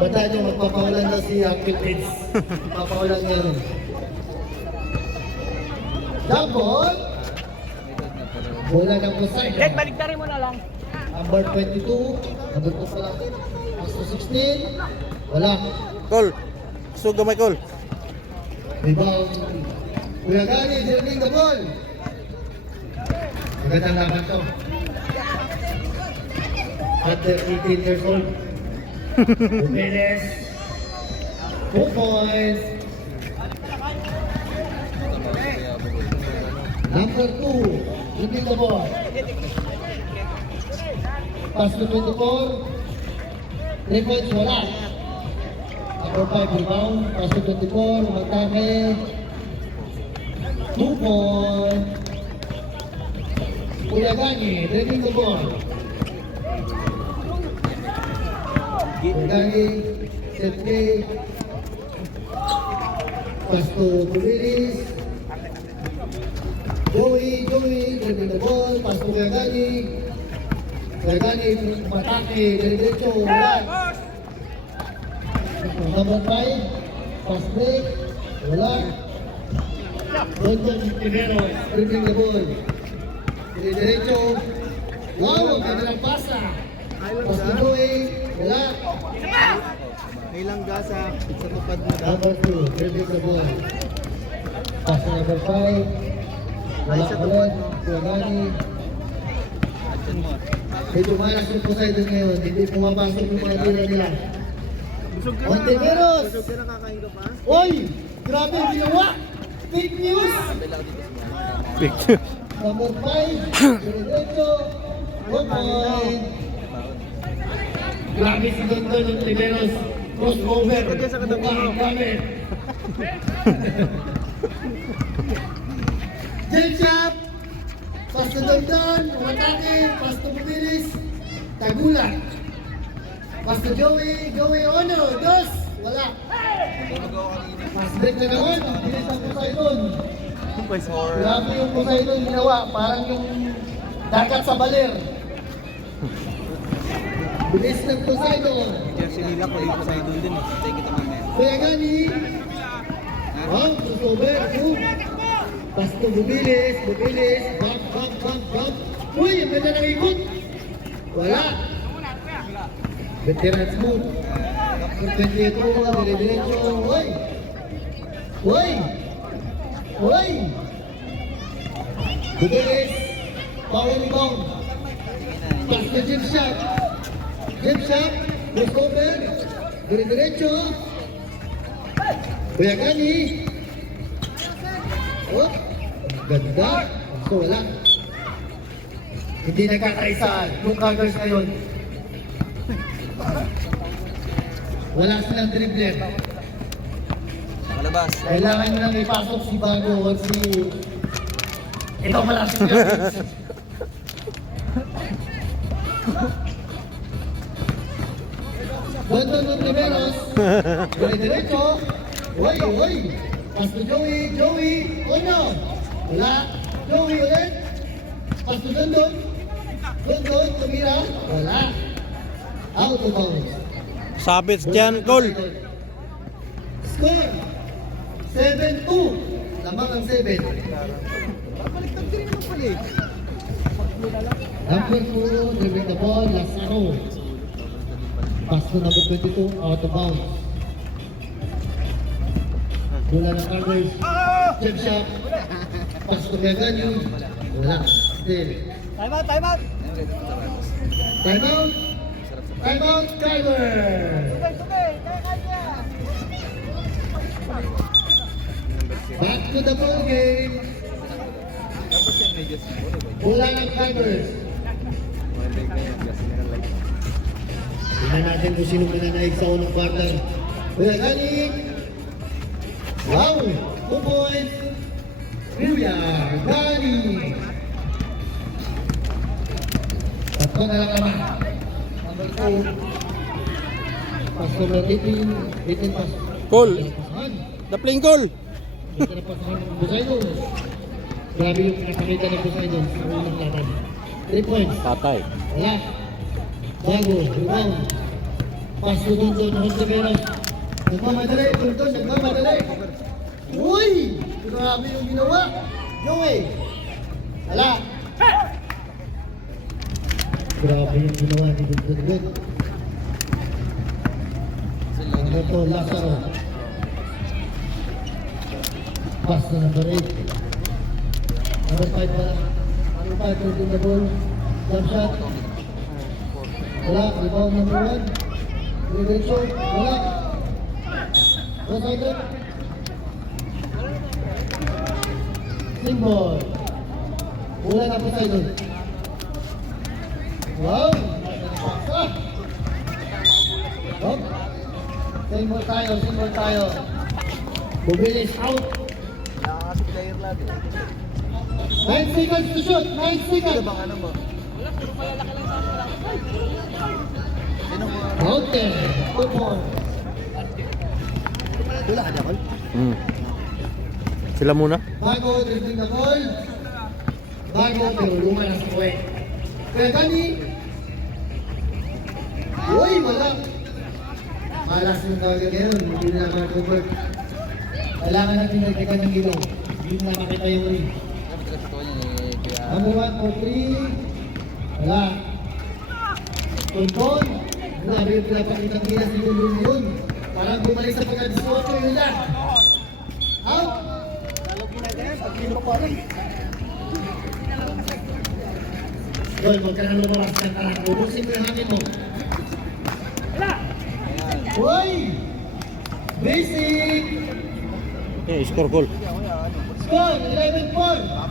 Bata nyo, magpapawalan na si Uncle Eds. Papawalan niya rin. Jambol! Bola ng Poseidon. Red, baliktarin mo na lang. Number 22. Number 2 pala. Number 16. Wala. Call. So gamay call. Rebound. Kuya Gani, dribbling the ball. Magandang laban to. Under 18 years old. Jimenez. 2 points. Number 2. Dribbling the ball. Pass to 24. 3 points, wala. Number 5, rebound. Pass to 24. Magtake. 2 points. Kuya Gani, dribbling the ball. Kuya Gani, set play. Pass to Bumilis. Joey, dribbling the ball. Pass to Kuya Gani. Kuya Gani, matake. Diretso, wala. Number 5, pass break. Wala. Bonton Tiveros, dribbling the ball. Diretso. Wow, ang kanilang pasa. Pass to Joey. Wala. May langgasa sa tupad mo. Number 2, dribbling the ball. Pass to number 5. Wala ulit. Kuya Gani. Medyo malas yung Poseidon ngayon. Hindi pumapasok yung mga tira nila. Ontiveros! Busog ka, nakakain ka pa? Oy! Grabe yung ginawa! Fake news! Number 5, Diretso, 1 point. Grabe si Dondon ng Tiveros. Crossover. Mukha ang gamit. Jet shot! Pass to Dondon, umatake, pass to Bumilis, tagulat. Pass to Joey, Ono, dos, wala. Pass break na naman, bilis ang Poseidon. Grabe yung Poseidon ginawa, parang yung dagat sa baler. Bilis ng Poseidon. Jersey nila ko yung Poseidon din. Take it mamaya. Kuya Gani. Wow, crossover, boom. Pass to Bumilis, bump. Uy, ang ganda ng ikot. Wala. Veterans move. Perpendico, dire-diretso. Uy. Bumilis. Power rebound. Pass to jump shot. Crossover. Dire-diretso. Kuya Gani. Oh, ganda. So, wala. Hindi nagkakaisaan. Yung Cougars ngayon. Wala silang dribbler. Nakalabas. Kailangan nyo lang ipasok si Bago o si... Ito malapit yun. Bonton ng Riveros. Diretso. Uy. Pass to Joey. Ono. Wala. Joey ulit. Pass to Dondon, tumira. Wala. Out of bounds. Sabits dyan, call. Score. 7-2. Lamang ang 7. Baliktad din naman pala eh. Number 2, dribbling the ball, Lazaro. Pass to number 22, out of bounds. Bola ng Cougars. Jump shot. Pass to Gagani. Wala. Still. Time out. Time out, Cougars. Back to the ball game. Bola ng Cougars. Tingnan natin kung sino mananaig sa unang quarter. Kuya Gani. Wow! 2 points. Kuya Gani. Tatlo na lang naman. Number 2. Pass number 18 pass. Call. The playing call. Ito na pasahan ng Poseidon. Grabe yung nakakita ng Poseidon sa unang laban. 3 points. Patay. Wala. Bago, rebound. Pass to Dundon, Hontiveros. Nagmamadali, Dundon, nagmamadali. Uy! Grabe yung ginawa. Joey. Wala. Grabe yung ginawa ni Dundon. Ano to, Lazaro. Pass na number 8. Number 5 pala. Number 5 to the ball. Jump shot. Wala. Rebound number 1. Diretso. Wala. Poseidon. Simbol. Wala na Poseidon. Wow. Paksa. Hop. Simbol tayo. Bubilis out. Nakakasi player lagi. 9 seconds to shoot. 9 seconds. Bang ano mo? Sino mo? Out there. Good ball. Wala ka Jakol? Sila muna. Bago dribbling the ball. Bago pero luma na sa kuwe. Kaya gani. Uy, wala. Malas yung tawag ngayon. Hindi na ma-convert. Kailangan natin nagteka ng ilaw. Hindi na makita yung ring. Number 1 for 3. Wala. Tuntun. Grabe yung pinapakitang gila si Lulun yun. Parang bumalik sa pagka-18 yun lang. Out. Gol, huwag ka nang lumabas ng tarak. Ubusin mo yung hangin mo. Uy! Basic! Okay, score goal. Score, 11-4.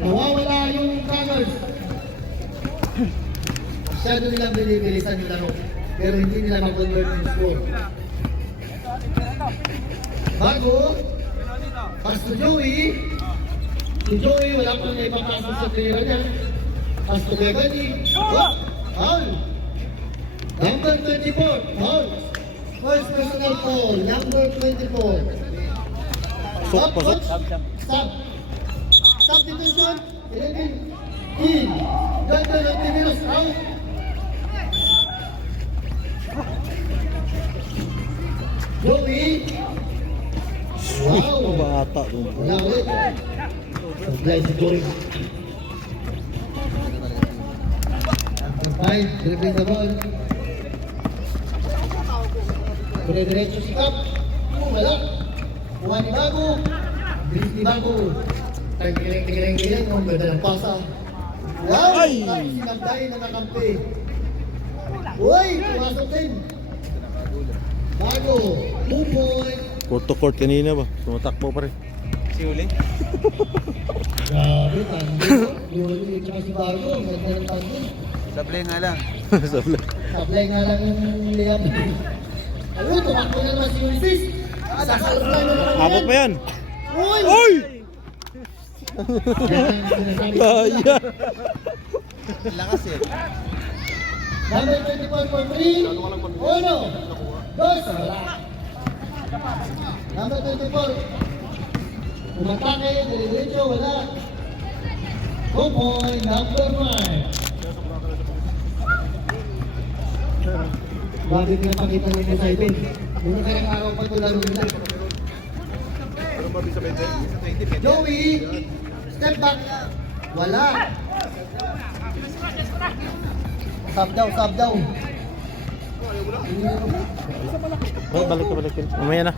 Nawawala yung Crackers. Masyado nilang binibilisan yung laro. Pero hindi nila mag-convert yung score. Bago, pass to Joey. Si Joey, wala pang naipapasok sa pera niya. Pass to Begani. Foul! Number 24, foul! First personal foul, number 24. Stop, Pasok. Stop. Substitution. 11. In. Ganda ng Tineros. Out. Joey. Wow. Bata dun. Wala ulit. Supply si Joey. Number 5. Dribbling the ball. Dire-diretso si Cap. Wala. Kuha ni Bago. Bilis ni Bago. Tingin-tingin. Ang ganda ng pasa. Wow! Ay! Si Magday nakakampi. Uy! Pumasok din. Bago. 2 point. Court to court kanina ba? Tumatakbo pa rin. Si Uli? Grabe, tando. Yuli, tsaka si Bago. Ang ganda ng tando. Sablay nga lang. Sabi. Sablay nga lang yung layup. Ayun, tumakbo na naman si Ulysses. Sasalap lang na naman Abot pa yan. Uy! Uy! Kaya. Kaya. Lakas eh. Number 24 for 3. Uno. Dos. Wala. Number 24. Umatake. Diretso. Wala. 2 point. Number 5. Bakit nga pakita ng Poseidon? Muna kayang araw pa ito laro nila. Joey, step back. Wala. Sub down. Oh, balik. Mamaya na.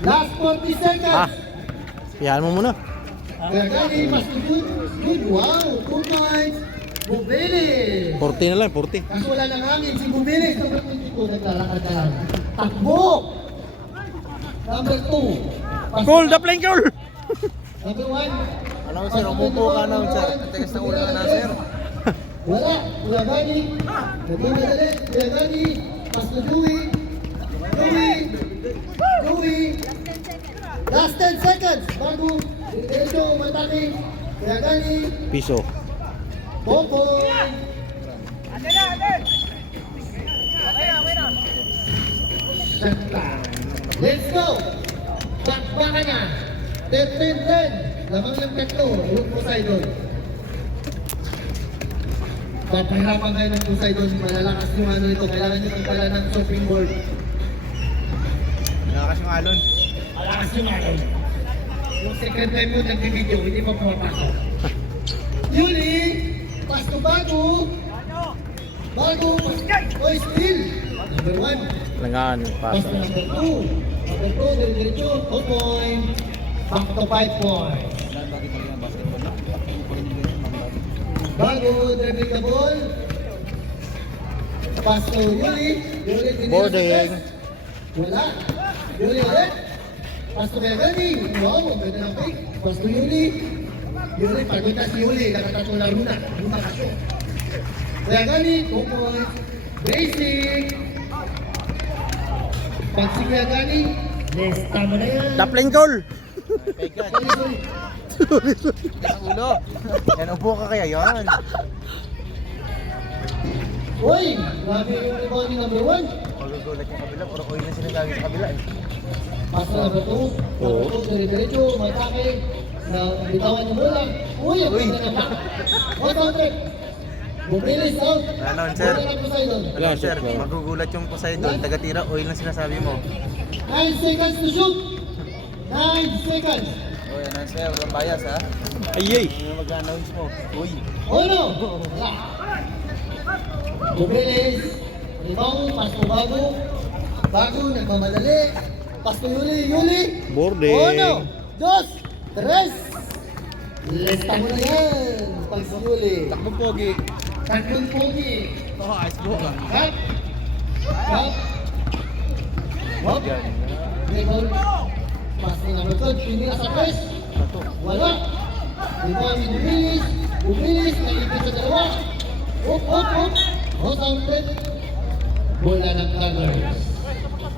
Last 40 seconds. Ah. Piyahan mo muna. Kaya gani, mas good. Wow, 2 points. Bubilis. 40 na lang, 40. Kaso wala nang hangin. Si Bubilis, number 22, naglalakad na lang. Takbo. Number 2. Goal, the playing goal! Number 1. Announcer, umupo ka announcer. Tigas na ulo ng announcer. Wala. Kuya Gani. Nagmamadali. Kuya Gani. Pass to Joey. Last 10 seconds. Bago. Diretso. Matake. Kuya Gani. Piso. Popoy. Shut down. Let's go. Bakbaka na. 10-10-10. Lamang ng tatlo. Huwag Poseidon. Papahirapan kayo ng Poseidon. Malalakas yung ano ito. Kailangan nyo magpala ng shopping board. Malakas yung alon. Malakas yung alon. Yung second time mo nagbibideo, hindi pa pumapasok. Yuli! Pasto bago! Bago! Oy, still! Number 1. Langaan, Pasto pasa. number 2. Number 2, diretso, 2 point. Back to 5 points. Bago, dribbling the ball. Pasto Yuli. Yuli, tinira sa Boarding. press. Wala. Yuli ulit. Pasto kaya galing. Wow, ang ganda ng pick. Pasto Yuli. Yuli, pagpunta si Yuli. Nakatatlo na runa. Runa kaso. Kaya galing, 2 points. Basic. Pag si Kuya galing, yes, tama na yan. Tapling goal! Sorry. Yan ang ulo. Yan, upo ka kaya yan. Uy, grabe yung rebounding number 1. Magugulat yung kabila. Puro ko yun na sinasabi sa kabila eh. Pasto number 2. Oo. Number 2, diretso, matake. Na bitawan yung bola. Uy, ang ganda ng back. Hot on track. Bumilis out. Ano, sir? Bola ng Poseidon. Alam mo, sir, magugulat yung Poseidon. Taga-tira, oil na sinasabi mo. 9 seconds to shoot. 9 seconds. O, yan ang sir. Walang bias, ha? Ayay! Yung mag-announce mo. Uy. Uno. Wala. Bumilis. Rebound, pasto bago. Bago, nagmamadali. Pasto Yuli, Yuli. Boarding. Uno, dos, tres. Lesta mo na yan. Pag si Yuli. Takbong pogi. Tatlong pogi. Oo, ice block ah. Cut. Cut. Hop. Rebound. Pasto number 2. Pinira sa press. Wala. Rebound si Bumilis. Bumilis. Naipit sa dalawa. Hop, hop, hop. Hot out red. Bola ng Covers.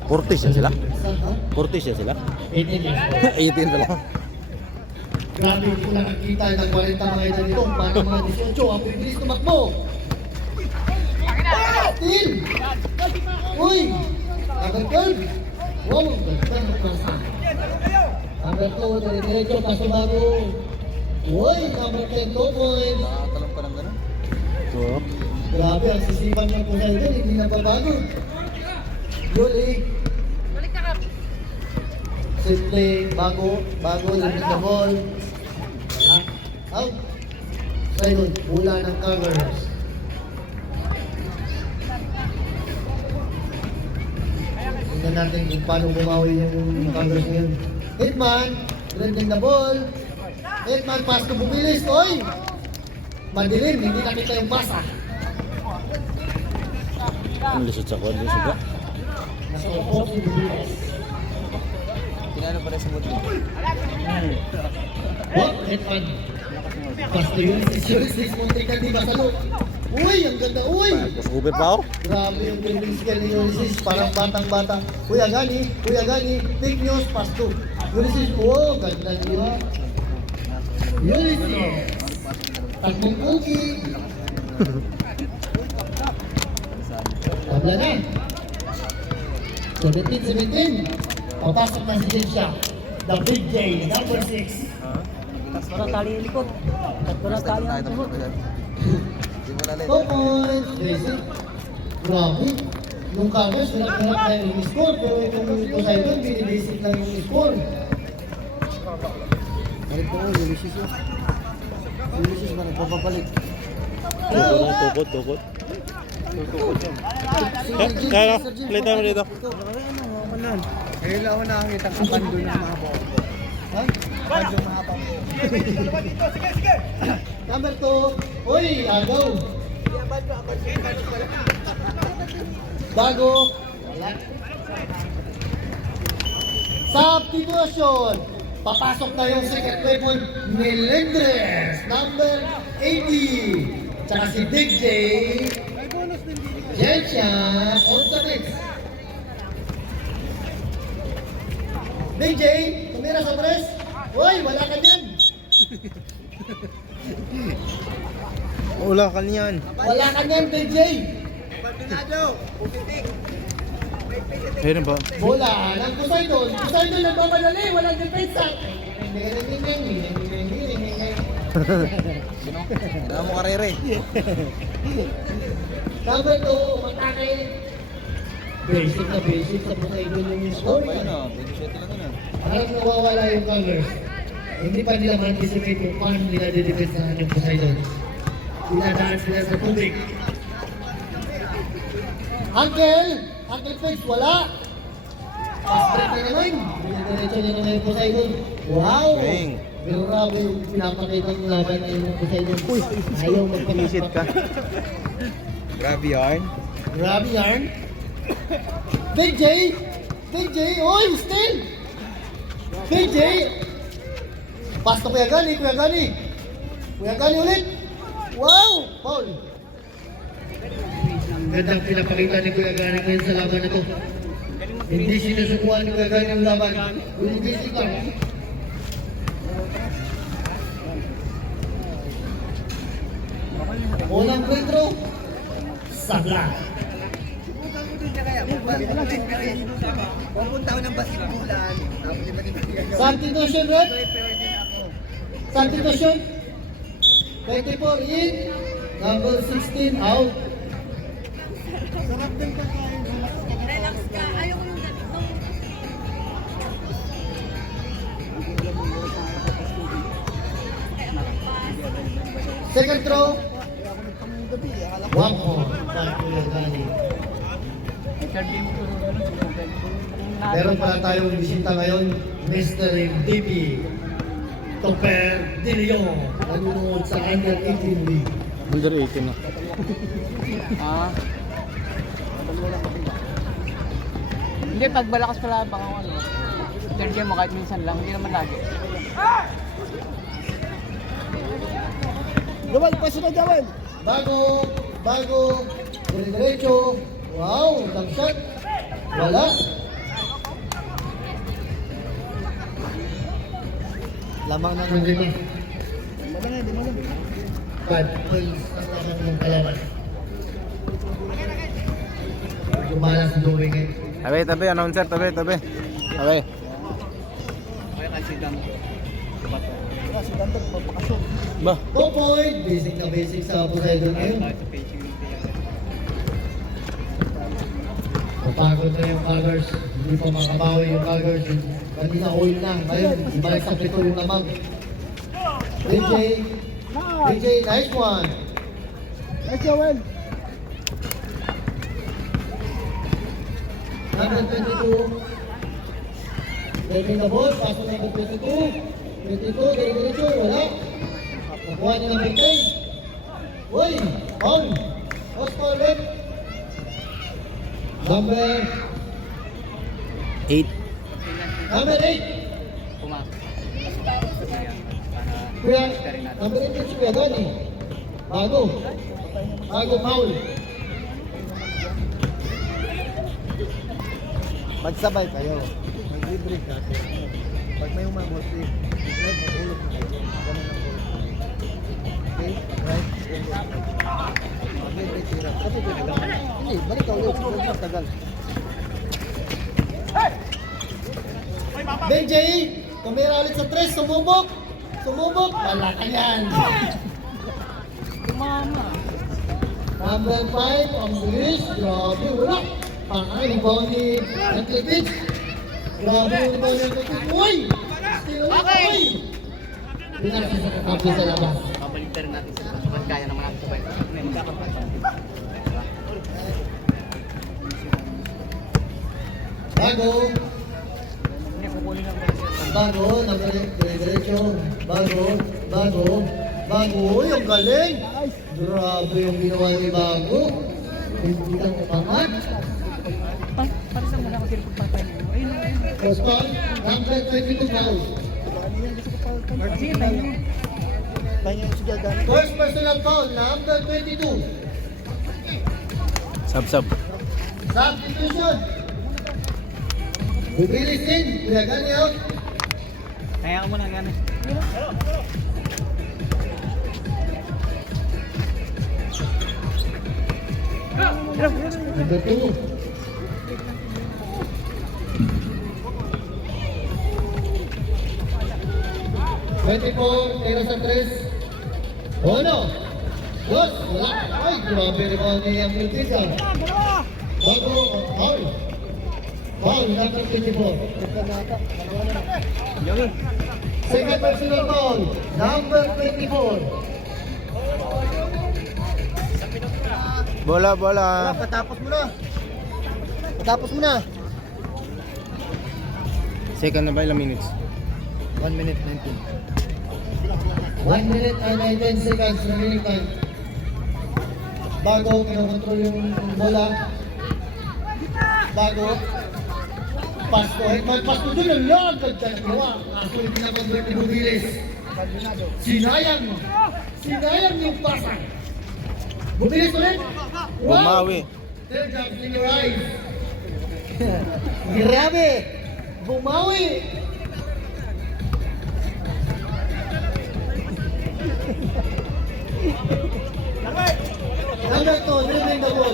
40 siya sila? Saan ha? 40 siya sila? 18 years old. 18 pa lang. Grabe, hindi ko lang nakikita ng 40 mga edad nito. Paano mga 18? Ang bibilis tumakbo. Steal! Uy! Number 12. Wow, ganda ng pasa. Number 2, diretso, paso bago. Uy, number 10, 2 points. Nakatalong pa ng gano'n. Oo. Grabe, ang sisipan ng Poseidon, hindi nababago. Yuli. Simple, bago, limit the ball. Out. Poseidon, bola ng Covers. Tingnan natin kung paano bumawi yung Covers ngayon. Hitman, dribbling the ball. Hitman, pass to Bumilis. Oy! Madilim, hindi nakita yung basa. Ang lisod sa kwan, lisod ba? Nasa upo si Bumilis. Pinano pa rin sa buti. Oh, Hitman. Pass to Ulysses, Montrican di Basalo. Uy, ang ganda, uy! Tapos uber pa ako? Grabe yung dribbling skill ni Ulysses, parang batang-bata. Uy, Agani, fake news, pass to Ulysses. Oh, ganda yun. Ulysses. Tagbong pugi. Tabla na. 17-17. Papasok na si Jensha. The Big J, number 6. Wala tali yung likod. Wala tali ang tuhod. Hindi mo nalit. 2 points. Basic. Grabe. Yung Covers, hirap-hirap na yung score. Pero itong Poseidon, binibasic lang yung score. Balik ko, Ulysses yun. Ulysses ba nagpapabalik? Tukot, tukot. Kaya, play tayo mo dito. Kailan ako nakakita ang bando ng mga boko. Ha? Bando ng mga boko. Number 2. Uy, agaw. Bago. Wala. Substitution. Papasok na yung second weapon, Melendres, number 80. Tsaka si Big J. Jensha, on the next. Big J, tumira sa press. Uy, wala ka dyan. Wala ka niyan. Wala ka dyan, Big J. Ayun ba? Bola ng Poseidon. Poseidon nagmamadali, walang depensa. Wala mo karere. Number 2, matake. Basic na basic sa Poseidon yung score. Ayun o, 27 lang yun. Parang nawawala yung colors. Hindi pa nila ma-anticipate kung paano nila didepensahan yung Poseidon. Dinadaan sila sa tubig. Uncle Fix, wala. Pastrek na naman. Diretso na naman yung Poseidon. Wow! Galing. Pero grabe yung pinapakita ng laban na yung Poseidon. Ayaw Pinisit ka. Grabe yarn. Grabe yarn. Big J! Oy! Still! Big J! Pass na Kuya Gani ulit! Wow! Paul! Gandang pinapakita ni Kuya Gani ngayon sa laban na to. Hindi sinusukuhan ni Kuya Gani ang laban. Hindi siya. Unang free throw. Sabla. Pupunta ako ng basketballan. Substitution, Red? Substitution? 24 in. Number 16 out. Relax ka. Ayaw ko yung ganito. Second throw. One more. Meron pala tayong bisita ngayon, Mr. DP Topper De Leon, nanonood sa Under 18 League. Under 18 na. Hindi, pag malakas pala baka ano. Third game mo kahit minsan lang, hindi naman lagi. Gawal, paso na gawal. Bago, diretso. Wow, long shot. Wala. Lamang na ng lima. Bad points ang lamang ng kalaban. Jumala sa Joey ngayon. Tabi, announcer, tabi. Tabi. Ba? 2 point, basic sa Poseidon ngayon. Napagod na yung Cougars, hindi pa makabawi yung Cougars. Kanina oil na, ngayon ibalik sa pito yung lamang. DJ, nice one. Nice Joel. Number 22. Taking the ball, pass to number 22. 22, diretso, wala. Nakuha niya number 10. Uy, on. Oscar left. Number 8. Number 8. Kuya, number 8 si Kuya Gani. Bago foul. Magsabay kayo. Mag-break natin. Pag may umamot, mag-break, mag-ulog na kayo. Ganun ang ball. Okay? Right? Mag-break sila. Kasi pinagawa. Hindi, balik ka ulit. Huwag magtagal. Benjay, tumira ulit sa 3, sumubok, wala ka yan. Tumama. Number 5, ang bilis, grabe, wala. Pangay, rebound ni Uncle Pitch. Grabe yung rebound ni Uncle Pitch. Uy! Still ulit, uy! Binasa sa kakapi sa labas. Pabaligtarin natin sa pag kaya naman natin sabay. Bago, Hindi, kukunin lang ba? bago, number 8, diretso, bago, uy, ang galing! Grabe yung ginawa ni Bago. Hindi kang umangat. Para sa muna kasi pagpapay mo. Ayun. First foul, number 22 foul. Sige, tayo. Tanya mo si Gagani. First personal foul, number 22. Sub. Substitution. Bubilis din, Kuya Gani out. Kaya ka muna gano'n. Number 2. 24, tira sa 3. 1, 2, wala. Ay, grabe rebound ni ang Milpisan. Bago, foul. Foul, number 24. Second personal foul, number 24. Bola, bola. Patapos mo na. Patapos mo na. Second na ba? Ilang minutes? 1 minute 19. 1 minute and 19 seconds remaining time. Bago, kinokontrol yung bola. Bago. Pasto. Pasto doon ang lagad ka nagawa. Kaso yung pinapag-break ni Bubilis. Sinayang. Sinayang yung pasang. Bubilis ulit. Bumawi. Third job in your eyes. Grabe. Bumawi. Number 2, dribbling the ball.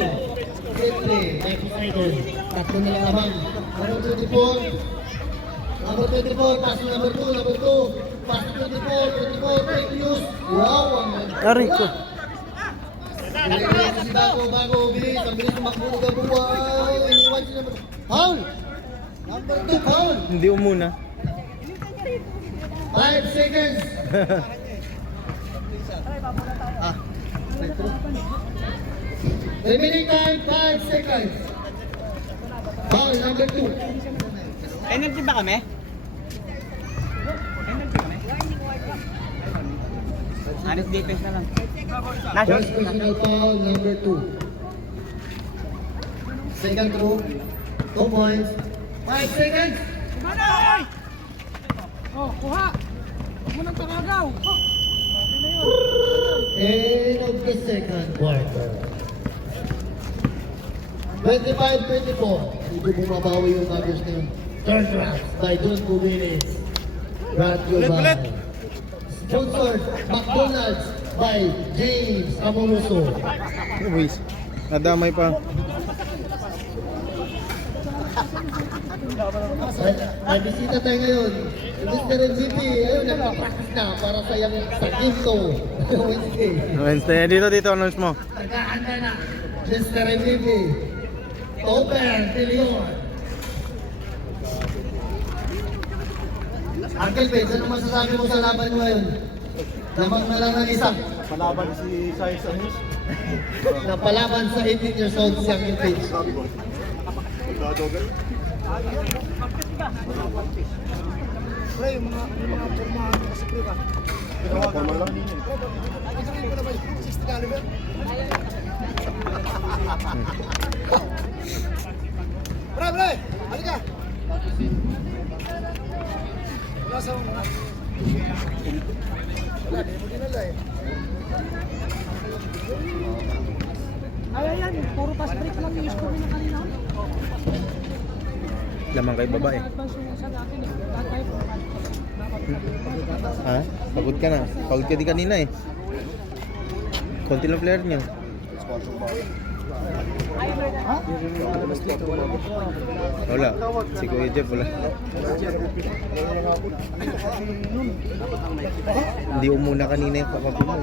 Safely, Mike Poseidon. Tatlo na lang abang. Number 24. Number 24, pass to number 2, number 2. Pass to 24, take use. Wow, ang Aray ko. Si Bago, bilis. Ang bilis tumakbo ng Gabuwa. Iniwan si number 2. Foul! Number 2, foul! Hindi umuna. 5 seconds. Remaining time, 5 seconds. Foul, number 2. Energy ba kami? Honest defense na lang. First personal foul, number 2. Second throw, 2 points. 5 seconds. End of the second quarter. 25-24. Hindi bumabawi yung Mavericks ngayon. Third round by Don Bubilis. Brought to you by sponsored McDonald's by James Amoroso. Anyways, nadamay pa. May bisita tayo ngayon. Mr. MVP, ayun, nagpa-practice na para sa iyang sa quinto Wednesday. Wednesday. Dito, announce mo. Nagkahanda na. Mr. MVP, Open Pilion. Uncle Pete, ano masasabi mo sa laban mo ngayon? Lamang na lang ng isa. Palaban si Science Anis. Napalaban sa 18 years old si Uncle Pete. Pre, yung mga formahan mo kasi pre ka. Formal lang din yun. Pagsabihin ko na ba yung 60 caliber? Pre! Halika! Wala sa mga. Wala, di mo dinala eh. Ayan, puro pass break lang yung score na kanina. Lamang kay babae. Advance yung sa akin eh. Tatay po. Ha? Pagod ka na. Pagod ka di kanina eh. Konti lang player niyo. Wala. Si Kuya Jeff wala. Hindi umuna kanina yung kakapi mo.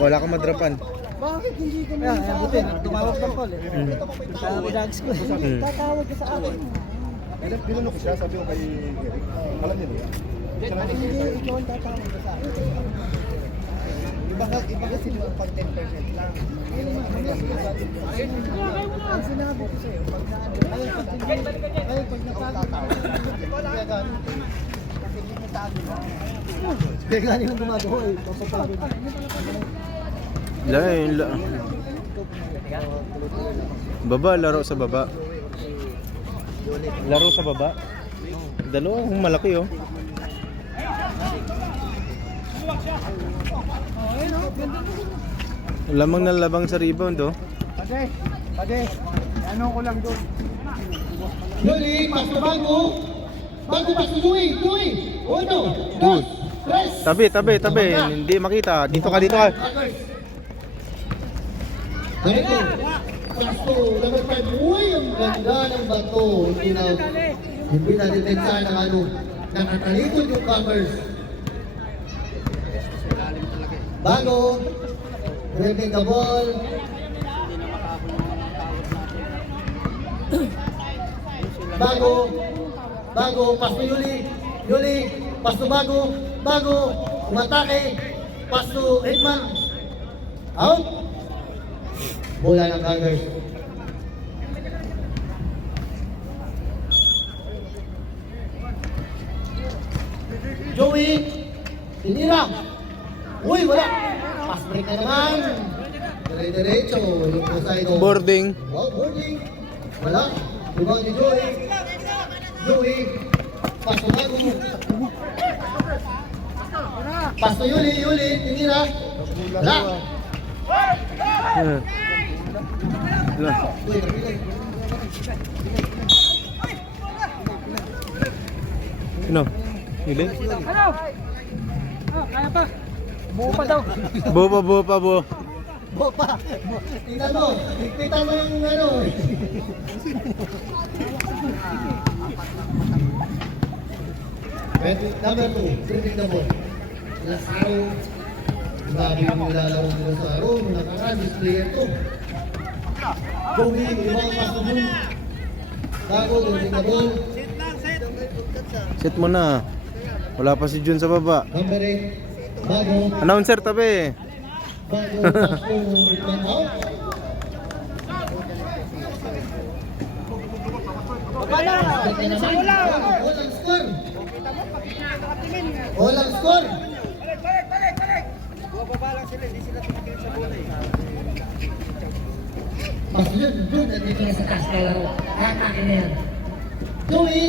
Wala kang madrapan. Bakit hindi ko Kaya, buti. Tumawag ng call eh. Sa vlogs ko. tatawag ka sa akin? Binunok ko siya, sabi ko kay Gary. Alam niyo ba? Hindi, ikaw ang tatawag ka sa akin. Iba kasi pag 10% lang. Ang sinabi ko sa'yo, pag Kaya galing ang gumagawa eh. Papapagod. Baba, laro sa baba. Laro sa baba. Dalawang malaki oh. Lamang na labang sa rebound oh. Pade, ano ko lang doon. Yuli, pas na Bago. Bago, pas na Louie. 1, 2, 3. Tabi. Hindi makita. Dito ka. Ganito. Pasto, number 5. Uy, ang ganda ng bato. Hindi na depensa ng Nakatalikod yung Converse. Bago. Dribbling the ball. Bago, pas to Yuli, pas to Bago, umatake, pas to Hitman, out, bola ng Converse. Joey, tinira, uy, wala, pass break na naman, dire-diretso, yung Poseidon. Boarding. Oh, boarding. Wala. Rebound ni Joey. Paso Bago. Paso Yuli. Tinira. Wala. Uy, napilay. Sino? Hili? Kaya pa. Buo pa daw. Buo pa. Bopa. Tingnan mo. Higpitan mo yung ano. Number 2. Dribbling the ball. Last araw. Grabe yung nilalaro nila sa araw. Nakaraan, displayer to. Joey, rebound pass to Boom. Bago, dribbling the ball. Set mo na. Wala pa si Jun sa baba. Number 8. Bago. Announcer tabi. Bago, pass to Hitman out. Walang score. Walang score. Mas yun, nandito na sa taas na laro. Atake na yan. Joey,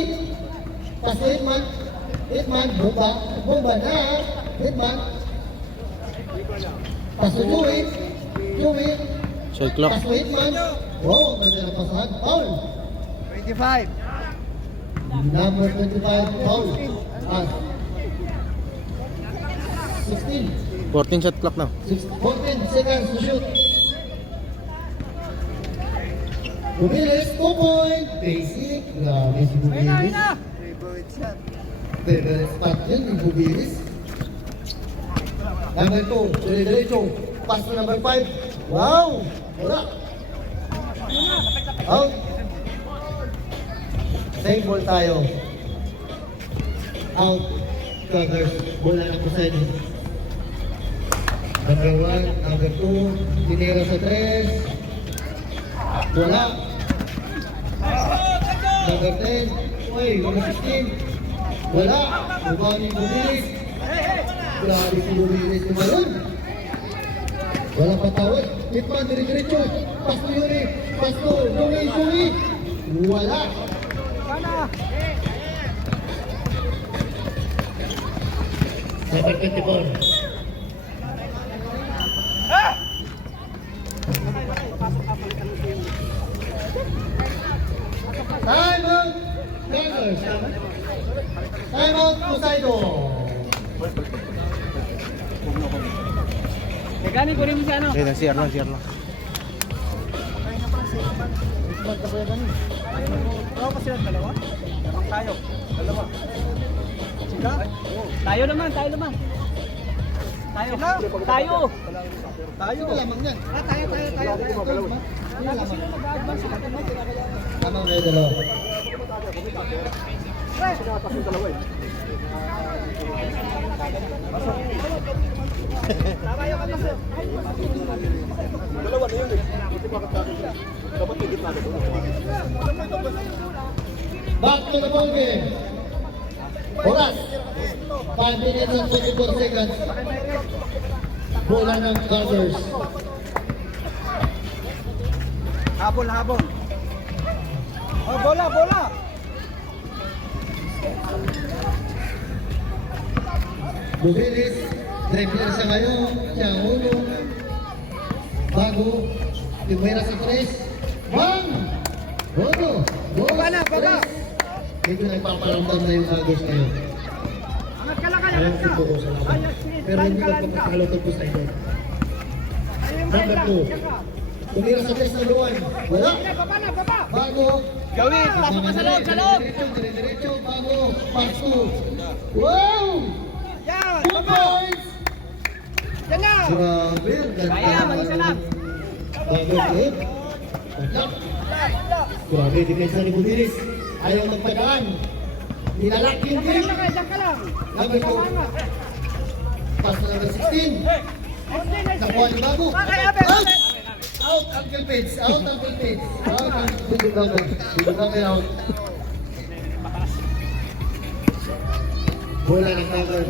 pas to Hitman, bomba na. Hitman. Pas to Joey, Shot clock. pas to Hitman. Wow, ganda ng pasahan. Foul. 25. Number 25, foul. 16. 14 shot clock na. 14 seconds to shoot. Bubilis, 2 point. Basic. Grabe si Bubilis. Favorite shot. Favorite spot yun, yung Bubilis. Number 2, dire-diretso. Pass to number 5. Wow! Wala. Out. Same ball tayo. Out. Covers. Bola ng Poseidon. Number 1, number 2. Tinira sa 3. Wala. Number 10. Uy, number 16. Wala. Bumani Bubilis. Grabe si Bubilis ni Malon. Wala patawad. Hitman, dire-diretso. Pas to Yuri. Pas to Joey. Wala. Number 24. Time out! Tigers. Time out, Poseidon. Gani ko rin mo si ano. Okay, CR lang. Ano pa sila dalawa? Tayo. Dalawa. Sila? Tayo naman. Tayo. Tayo lamang yan. Tayo. Tamang kayo dalawa. Back to the ball game. Oras. 5 minutes and 24 seconds. Bola ng Gunners. Habol. Oh, bola. Bubilis. Dribbler siya ngayon. Siya ang ulo. Bago. Timera sa 3. Bang! Bodo. Baba. Medyo nagpaparamdam na yung Gunners ngayon. Angat ka lang. Ayaw si Boko sa laban. Pero hindi ka pa magkakalotog ko sa ito. Number 2. Tumira sa test ng luwan. Wala. Bago. Gawin, pasok ka sa loob. Diretso. Bago. Pass to Wow! Yan! 2 points! Yan na! Grabe, ang ganda. Kaya, mag-isa lang. Double hit. Tatlak. Grabe, depensa ni Budiris. Ayaw magpadaan. Nilalak yung game. Diyan ka lang! Number 2. Pass na number 16. Nakuha ni Bago. Out! Out, Uncle Page. Out, Uncle Page. Out, Uncle Page. Out. Bola ng pagod.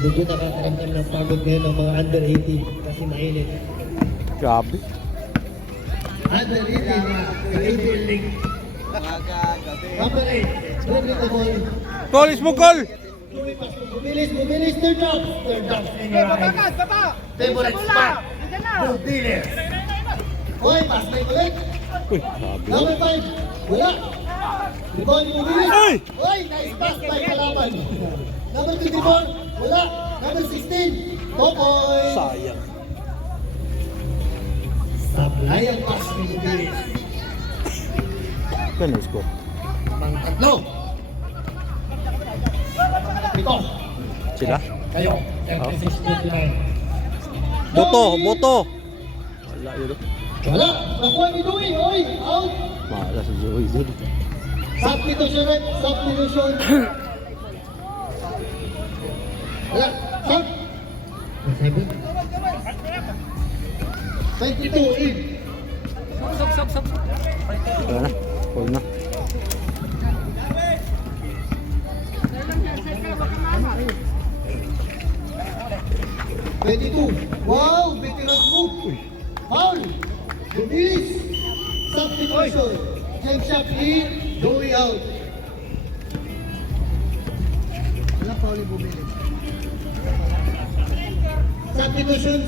Medyo nakakaramdam ng pagod ngayon ng mga under 18 kasi mainit. Grabe. Under 18 na sa April League. Number 8. Dribble the ball. Call is mo, call! Bumilis. Third down. Babakas! Baba! Favorite spot. Diyan na! Bumilis. Hoy, pass na ulit. Uy, grabe. Number 5. Wala. Rebound ni Bumilis. Ay! Hoy, nice pass by Kalaban. Number 24. Wala. Number 16. Topoy. Sayang. Sablay ang pass ni Bumilis. Ano score? Pang tatlo. Ito. Sila? Kayo. 36-29. Boto! Wala yun. Wala. Nakuha ni Dewey. Hoy, out. Wala si Joey dun. Substitution. Wala. Sub. 7. 22. In. Wala na. Hold na. Wow, veteran move. Foul. Bumilis. Substitution. Jump shot in. Dewey out. Wala pa ulit bumili. Substitution.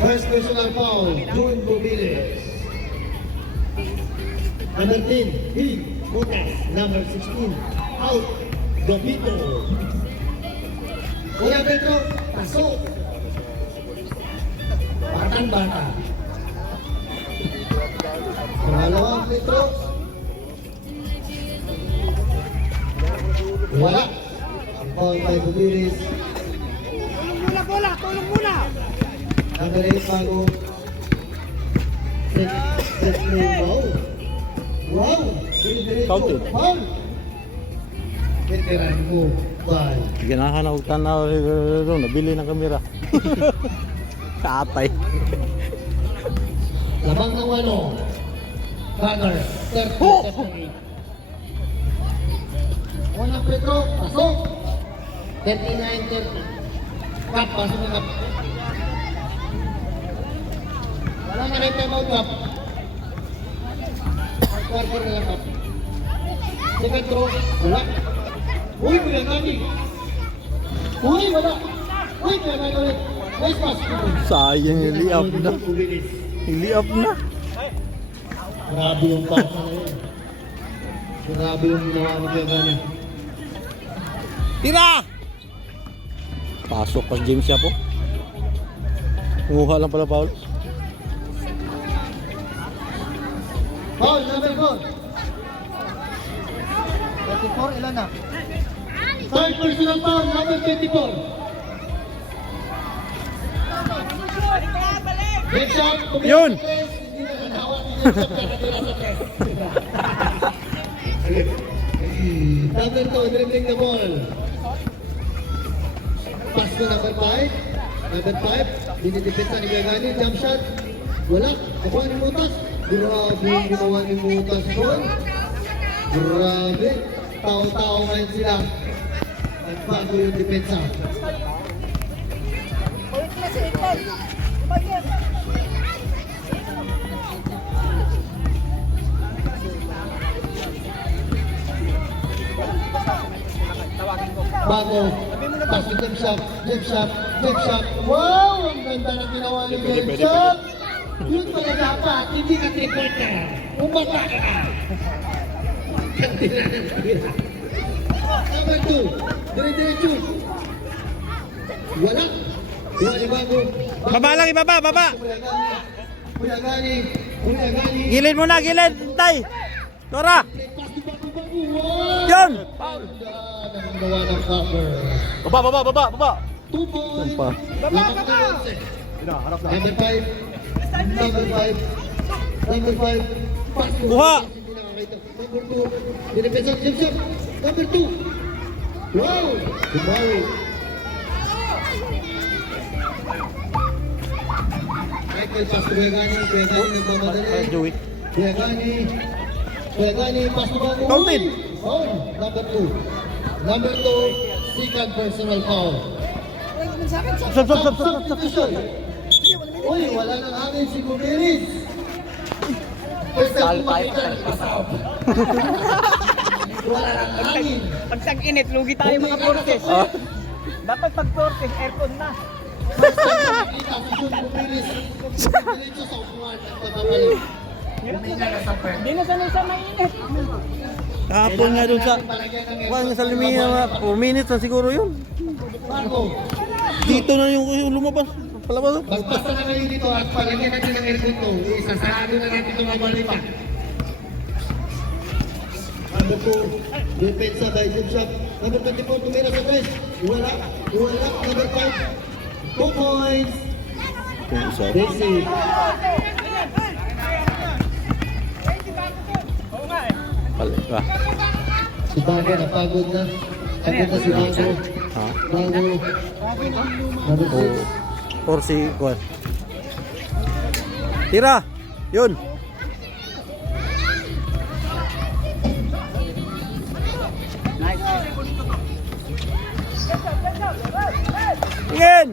First personal foul. June Bumilis. Number 10. Big Bukas. Number 16. Out. Gomito. Kuya Pedro, pasok. Batang-bata. Pangalawang Pedro. Wala. Ang foul kay Bumilis. Tulong muna, bola! Tulong muna! Number 8, Bago. Set play. Wow. Diretso. Counted. Foul. Veteran move by Ganahan ako tanaw doon. Nabili ng kamera. Kaatay. Labang ng walo. Bagger. 30-38. Unang Pedro, pasok. 39-30. Kap, pasok na Kap. Wala na rin time out, Kap. Quarter na lang, Kap. Second throw, wala. Uy, Buyagani. Uy, wala. Uy, Buyagani ulit. Nice pass. Sayang, iliap na. Iliap na. Grabe yung pass na yun. Grabe yung ginawa ni Buyagani. Tira! Pasok pas James siya po. Nguha lang pala Paul. Foul, number 4. 24, ilan na? Third personal foul, number 24. Good shot. Yun! Hindi na nanawa si Good shot, nakatira sa press. Number 2, dribbling the ball. Pass to number 5. Number 5, dinidepensa ni Buyagani. Jump shot. Wala. Nakuha ni Mutas. Grabe yung ginawa ni Mutas doon. Grabe. Tao-tao ngayon sila. Nagbago yung depensa. Bago. Pass to jump shot. Jump shot. Jump shot. Wow! Ang ganda ng ginawa ni jump shot. Yun pala dapat. Hindi ka three-pointer. Umata ka na. Number 2. Dire-diretso. Wala. Wala ni Bago. Baba lang, ibaba, baba. Buyagani. Gilid muna, gilid. Tay. Tora. Pass to Bago. Yan! Ang gawa ng cover. Baba! 2 points. Pa. Number 5. Number 5. Kuha! Number 2. Dinipensa ni Jimson. Number 2. Wow! Kumari. Michael pass to Kuegani. Kuegani nagmamadali. Joey. Kuegani pass to Bago. Counted. Foul. Number 2. Number 2. Second personal foul. Stop. Uy, wala nang hangin si Bumiris. First time kumakita ng pasap. Wala nang hangin. Pag tag-init, lugi tayo mga forces. Dapat pag forces, aircon na. First time kumakita si Jun Bumiris. Diretso sa upuan at pababalik. Humina na sa pwede. Hindi na sanay sa mainit. Kahapon nga dun sa... Kuha sa Lumia, 4 minutes na siguro yun. Marco, Dito na yung lumabas. Palabas. magbasta na kayo dito at palagyan natin ng aircon to. Isasarado na natin itong mabalipan. Number 2, depensa by Jimshot. Number 24, tumira sa 3. Wala. Number 5, 2 points. Daisy. Pala. Si Bago, napagod na. Pagod na si Bago. Ha? Bago. Number 6. Or si Kuan. Tira! Yun! Tingin!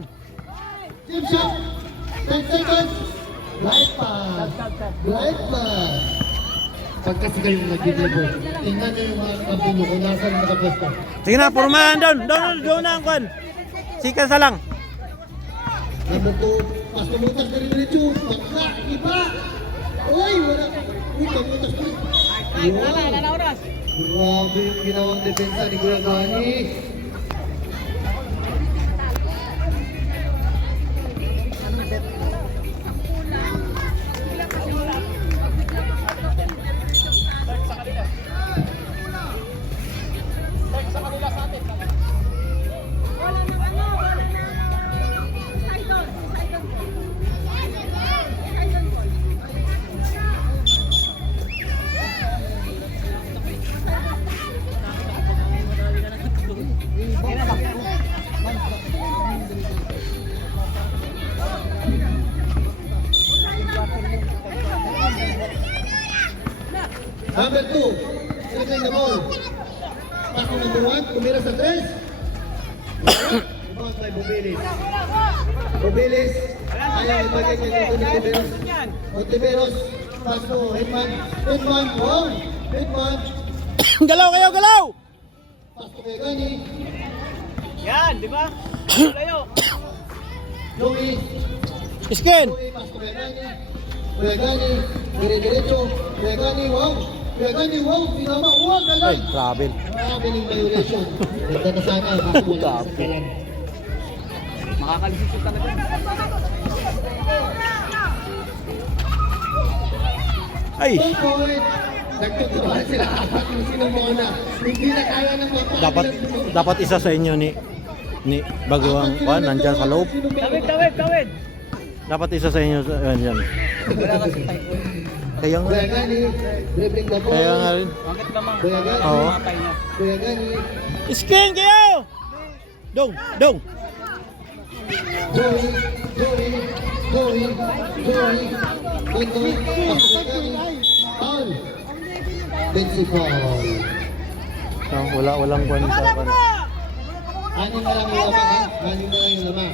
Jimshot. 10 seconds. Right pass. Right pass. Pag kasi kayong nag-deliver, tingnan nyo yung mga kapuno kung nasan nakapwesto. Sige na, purmahan doon! Doon na ang Kuan! Sika sa lang! Number 2, pas pemutas dari diretso, bangka, iba. Uy, wala. Uy, pemutas ulit. Wala oras. Grabe yung ginawang depensa ni Kuya Gani. Number 2, second the ball. Pass to number 1, tumira sa 3. Rebound by Bubilis. Bubilis, ayaw ibagay kay Ontiveros. Ontiveros, pass to Hitman. Wow! Hitman, Galaw kayo, galaw! pass to Kuegani. Yan, di ba? Layo. Joey, Skin! pass to Kuegani. Kuegani, dire-diretso. Kuegani, wow! Kuegani, wow! Pinama, wow! Ay, Galing! grabe. Grabe ng violation. Ganda na sana, baka wala sa kalan. Makakalisip ka na dyan. Ay! 2 point. Nagtutuwa sila apat yung sinumona. Hindi na kaya ng mga Dapat isa sa inyo ni Baguang Kuan, nandyan sa loob. Kawid. Dapat isa sa inyo yan. Wala kasi typhoon. Kaya nga. Kuegani, dribbling the ball. Kaya nga rin. Bakit lamang? Kuegani, Oo. Matay niya. Kuegani, Skin kayo! Dong! Joey. Ito, Kuegani, foul. Bensi foul. Walang Kuan sa Kuan. Anim na lang yung lamang, ha? Anim na lang yung lamang.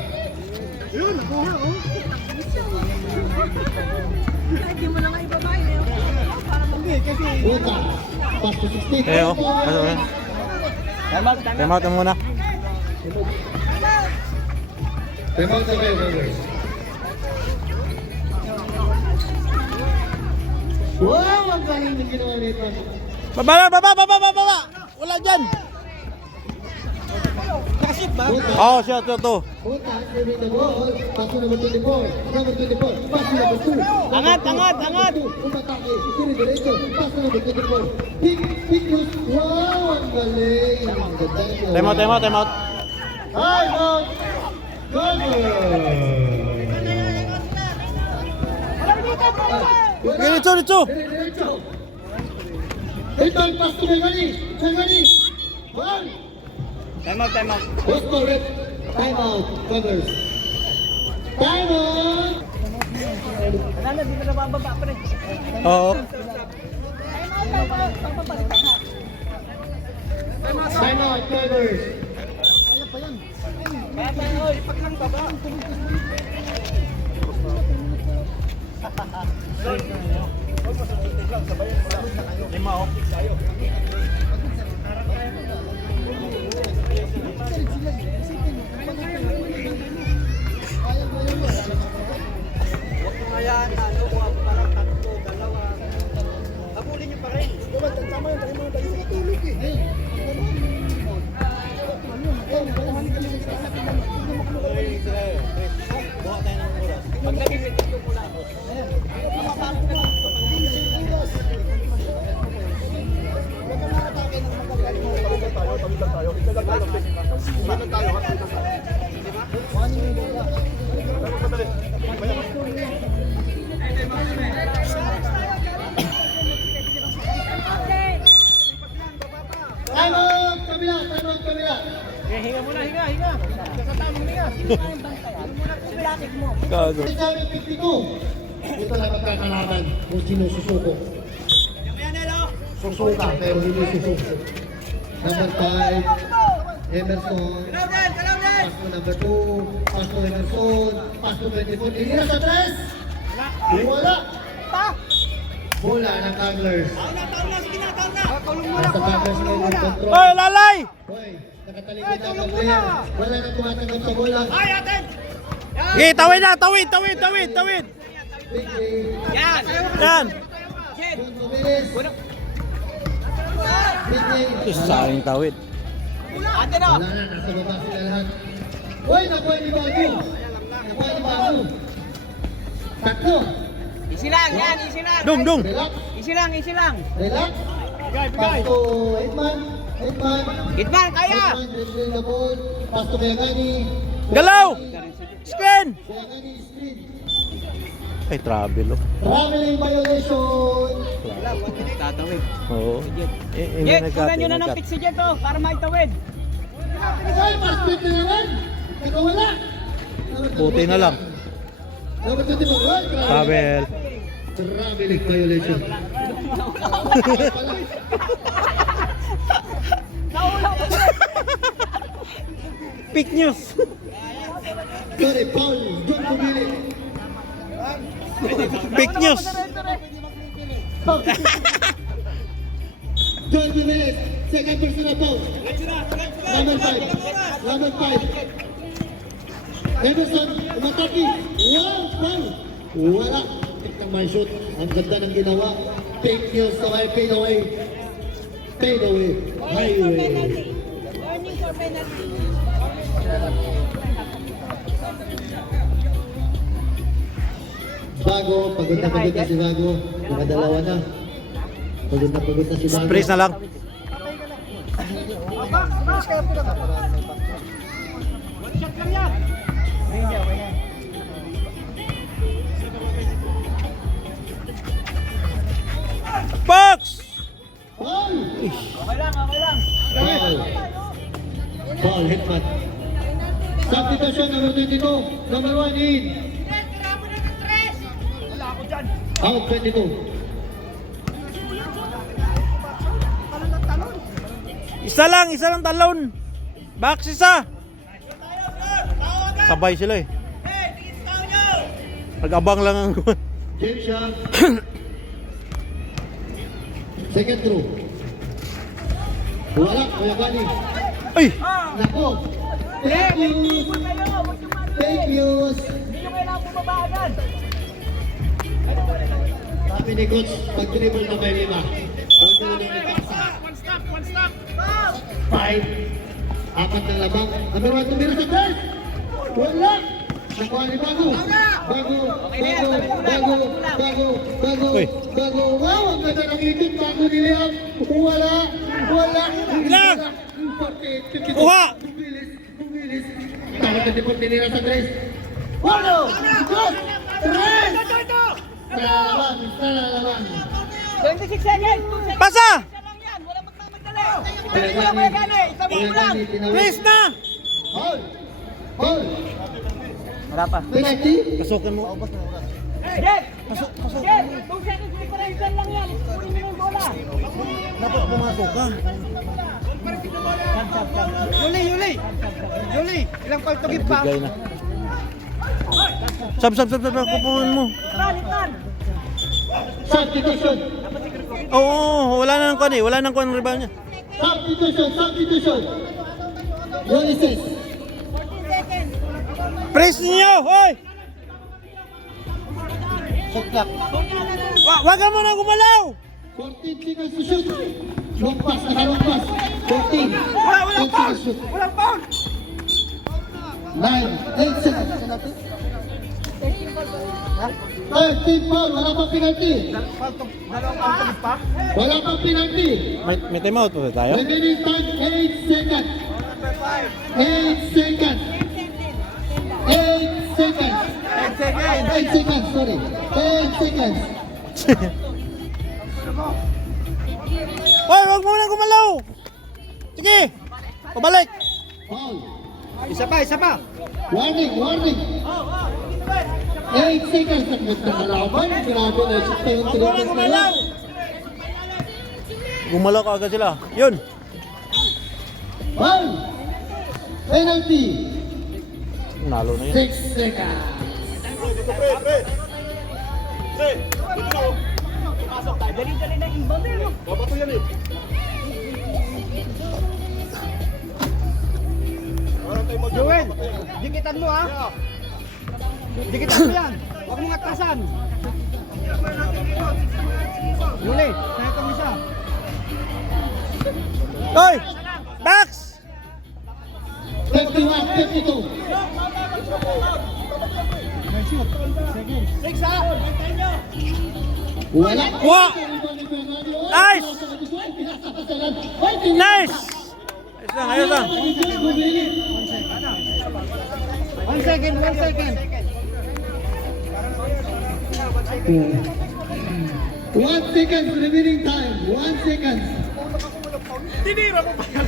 Uta, pass to 60. Kaya oh. Time out muna. Timeout na kayo, brothers. Wow, ang galing ng ginawa nito. Baba! Wala dyan! Takas Oh, siya to. Buta, serving the ball. Pass to number 24. Number 24. Pass to number 2. Angat. Umatake. Siri diretso. Pass to number 24. Pick loose. Wow, ang galing. Time out. Hi, out. Diretso. Diretso. Ito ang pass to Megani. Ball. Time out. What's correct? Time out. Covers. Time out. Dito na bababa pa rin. Oo. Time out. Covers. Time out. Kabila. Hinga muna. Sa tamang hinga. Gago. Sabi 52. Ito na magkakalaban kung sino susuko. Susuka pero hindi susuko. Number 5, Emerson. Pass to number 2, pass to Emerson, pass to 24. Tinira sa 3. Wala. Bola ng Anglers. Nasa Anglers na yung control. Oy, lalay! Hoy, nakatalikod na ang player. Wala nang tumatanggap sa bola. Tawid. Big game. Yan. Juan Gomez. Big game. Sayang tawid. Ate na. Wala na, nasa baba sila lahat. Hoy, nakuha ni Bago. Tatlo. Easy lang. Dung. Relax. Easy lang. Relax. Pass to Edman. Hitman, kaya. Edman, dribbling the ball. Pass to Megani. Galaw! Screen! Megani, screen. Ay, travel oh. Traveling violation. Tatawid. Oo. Jet, kunan nyo na ng pitch si Jet para maitawid. Hoy, pass to na naman. Nakawala. Puti na lang. Number 24. Hoy, Travel. traveling violation. Pick news. Sorry, Paul. John Pumili. Pick news. John Pumili. Second personal foul. Number 5. Emerson, umataki. Wow, foul. Wala. Ito may shoot. Ang ganda ng ginawa. Fake news to my fade away. Highway. Warning for penalty. Bago, pagod na si Bago. Nakadalawa na. Pagod na si Bago. Sprays na lang. Box! Foul! Okay lang. Foul, Hitman. Substitution, number 22. Number 1 in. Out, 22. Isa lang talon. Box isa. Sabay sila eh. Nag-abang lang ang James Shaw. Second throw. Wala, Kuya Bani. Ay! Nako. Fake news. Fake news. Hindi nyo kailangan bumaba agad. Sabi ni Coach, pag dribble na may 5. One stop. Apat ng labang. Number 1, tumira sa tres. Wala. Nakuha ni Bago. Uy. Bago. Wow, ang ganda ng itik. Bago ni Liam. Wala. Ilang? Kuha! Bumilis. Tawag na dipot tinira sa tres. Walo. Dos. Tres. Nalalaman. 26 seconds. 2 seconds. Pasa! Isa lang yan. Wala magmamadali. Hindi mo lang magagana eh. Isa mo lang. Please na! Ball. Wala pa. Penalty. Pasukin mo. Jet! Jet! 2 seconds differential lang yan. Kunin mo yung bola. Dapat pumasok ka. Yuli! Ilang call to give pa? Bigay na. Sab. Pupunin mo. Ikan! Substitution. Oo, wala na ng kwan eh. Wala nang kwan ng rebound niya. Substitution. Ulises. 14 seconds. Press niyo! Hoy! Shot clock. Wag ka muna gumalaw! 14 seconds to shoot. Long pass, nakalong pass. 14. Walang 10 seconds shoot. Walang foul! 9, 8 seconds. 13 foul, wala pang penalty. Wala pang penalty. May time out pa tayo? Remaining time, 8 seconds. 8 seconds. 8 seconds. 8 seconds, sorry. 8 seconds. Hoy, wag muna gumalaw! Sige! Pabalik! Foul. Isa pa! Warning. 8 seconds na nagkakalaban. Grabe na siya tayong tinutong na lang. Gumalaw ka agad sila. Yun! Foul. Penalty. Nalo na yun. 6 seconds. Dali na yung inbound eh. Joel, dikitan mo ha. Dikitan mo yan. Huwag mong atasan. Yuli, kahit ang isa. Hoy! Max! 51, 52. Wala. Wa! Nice! Nice! Ayos lang. 1 second. 1 second remaining time. 1 second. Tinira mo pa yan.